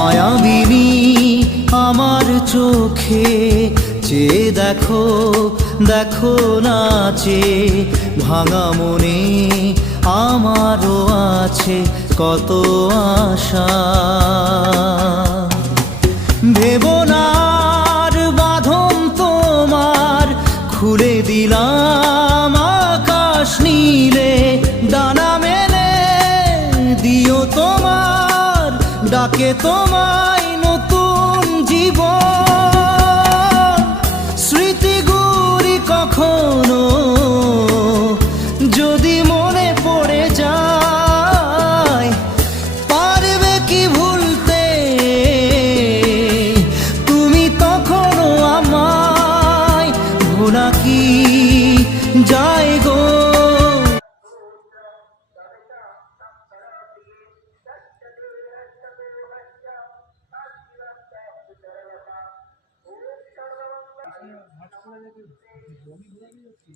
মায়াবিনী আমার চোখে চেয়ে দেখো, দেখো নাচে ভাঙা মনে আমারও আছে কত আশা। ভেবো না আর বাঁধন তোমার, খুলে দিলাম আকাশ নীলে, ডানা মেলে দিও তোমার ডাকে তোমায় নতুন জীবন। স্মৃতিগুলি কখনো যদি মনে পড়ে যায়, পারবে কি ভুলতে তুমি তখনও আমায়? ভোলা কি যায় গো? ভাট করে দেখে জমি ঘুরে যাচ্ছি।